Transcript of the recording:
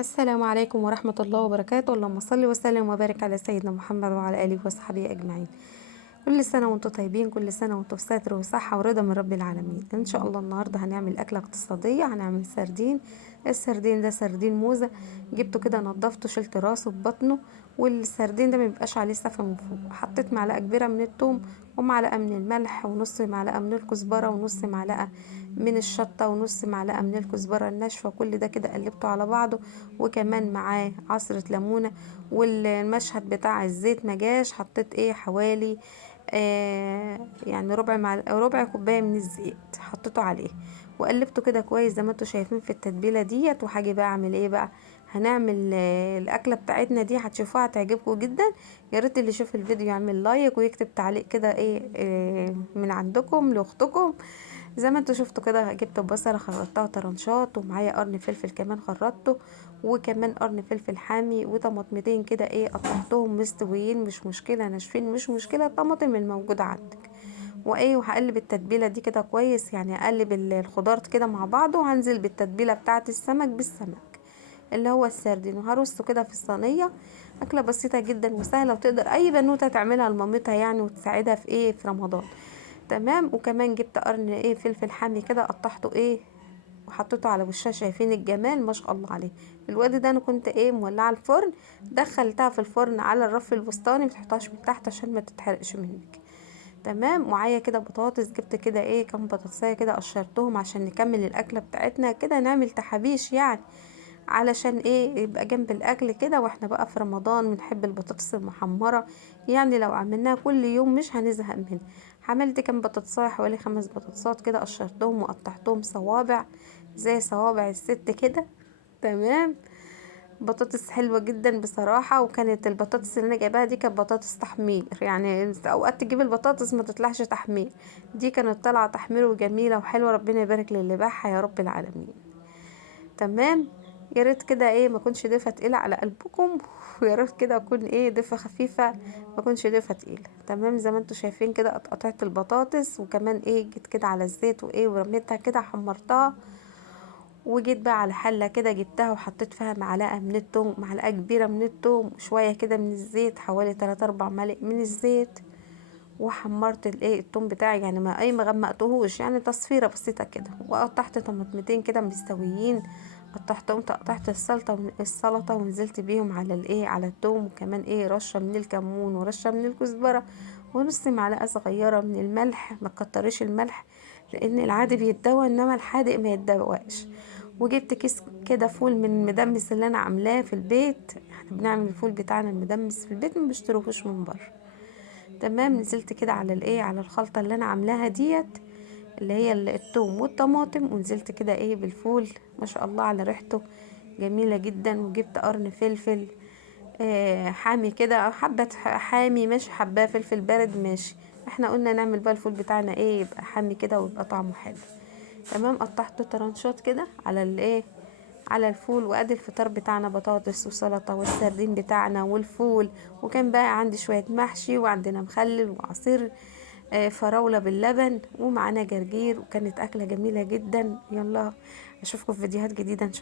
السلام عليكم ورحمة الله وبركاته. اللهم صل وسلم وبارك على سيدنا محمد وعلى آله وصحبه أجمعين. كل سنة وانتم طيبين، كل سنة وانتم في ستر وصحة ورضا من رب العالمين. ان شاء الله النهاردة هنعمل أكلة اقتصادية، هنعمل سردين. السردين ده سردين موزة، جبته كده نضفته شلت راسه ببطنه، والسردين ده مبيبقاش عليه سفة من فوق. حطيت معلقة كبيرة من الثوم ومعلقة من الملح ونص معلقة من الكزبرة ونص معلقة من الشطة ونص معلقة من الكزبرة الناشفة، كل ده كده قلبته على بعضه، وكمان معاه عصرة ليمونة. والمشهد بتاع الزيت مجاش، حطيت حوالي يعني ربع كوبايه من الزيت حطيته عليه، وقلبته كده كويس زي ما انتوا شايفين في التتبيله ديت. وهاجي بقى اعمل ايه بقى، هنعمل الاكله بتاعتنا دي، هتشوفوها هتعجبكم جدا. يا ريت اللي يشوف الفيديو يعمل لايك ويكتب تعليق كده من عندكم لاختكم. زي ما انتوا شفتوا كده، جبت بصله خرطتها طرنشات، ومعايا قرن فلفل كمان خرطته، وكمان قرن فلفل حامي، وطماطمتين كده قطعتهم مستويين مش مشكله، ناشفين مش مشكله، الطماطم الموجوده عندك. وهقلب التتبيله دي كده كويس، يعني اقلب الخضار كده مع بعضه، وهنزل بالتتبيله بتاعه السمك بالسمك اللي هو السردين، وهرصه كده في الصينيه. اكله بسيطه جدا وسهله، وتقدر اي بنوته تعملها لمامتها يعني، وتساعدها في في رمضان. تمام. وكمان جبت قرن فلفل حامي كده، قطعته وحطيته على وشها. شايفين الجمال ما شاء الله عليه. الوقت ده انا كنت مولعه الفرن، دخلتها في الفرن على الرف الوسطاني، متحطهاش من تحت عشان ما تتحرقش منك. تمام. معايا كده بطاطس، جبت كده كام بطاطسايه كده قشرتهم عشان نكمل الاكله بتاعتنا كده، نعمل تحابيش يعني، علشان يبقى جنب الاكل كده. واحنا بقى في رمضان بنحب البطاطس المحمره، يعني لو عملناها كل يوم مش هنزهق منها. عملت كام بطاطسايه، حوالي 5 بطاطسات كده، قشرتهم وقطعتهم صوابع زي صوابع الست كده. تمام. بطاطس حلوة جدا بصراحة. وكانت البطاطس اللي انا جايباها دي كانت بطاطس تحمير، يعني اوقات تجيب البطاطس ما تطلعش تحمير، دي كانت طالعة تحمير وجميلة وحلوة. ربنا يبارك للي باعها يا رب العالمين. تمام. يا ريت كده ما اكونش ضيفه تقيله على قلبكم ويا ريت كده اكون ضيفه خفيفه، ما اكونش ضيفه تقيله. تمام. زي ما انتوا شايفين كده، قطعت البطاطس، وكمان جيت كده على الزيت ورميتها كده، حمرتها. وجيت بقى على حله كده، جبتها وحطيت فيها معلقه من التوم، معلقه كبيره من التوم، وشويه كده من الزيت، حوالي 3 4 معالق من الزيت. وحمرت التوم بتاعي، يعني ما غمقتهوش، يعني تصفيره بسيطه كده. وقطعت طماطمتين كده مستويين، قطعتهم تقطعت السلطه ونزلت بيهم على على التوم. وكمان رشه من الكمون ورشه من الكزبره ونص معلقه صغيره من الملح، ما تكتريش الملح لان العادي بيتدوى انما الحادق ما يتدواش. وجبت كيس كده فول من المدمس اللي انا عاملاه في البيت، احنا بنعمل الفول بتاعنا المدمس في البيت، ما بنشتروهوش من بره. تمام. نزلت كده على على الخلطه اللي انا عاملاها ديت، اللي هي الثوم والطماطم، ونزلت كده بالفول. ما شاء الله على ريحته جميله جدا. وجبت قرن فلفل حامي كده، حبه حامي ماشي، حبه فلفل بارد ماشي. احنا قلنا نعمل بقى الفول بتاعنا يبقى حامي كده ويبقى طعمه حلو. تمام. قطعته طرنشات كده على على الفول. وادي الفطار بتاعنا، بطاطس وسلطه والسردين بتاعنا والفول. وكان بقى عندي شويه محشي، وعندنا مخلل وعصير فراوله باللبن، ومعانا جرجير. وكانت اكله جميله جدا. يلا اشوفكم في فيديوهات جديده ان شاء الله.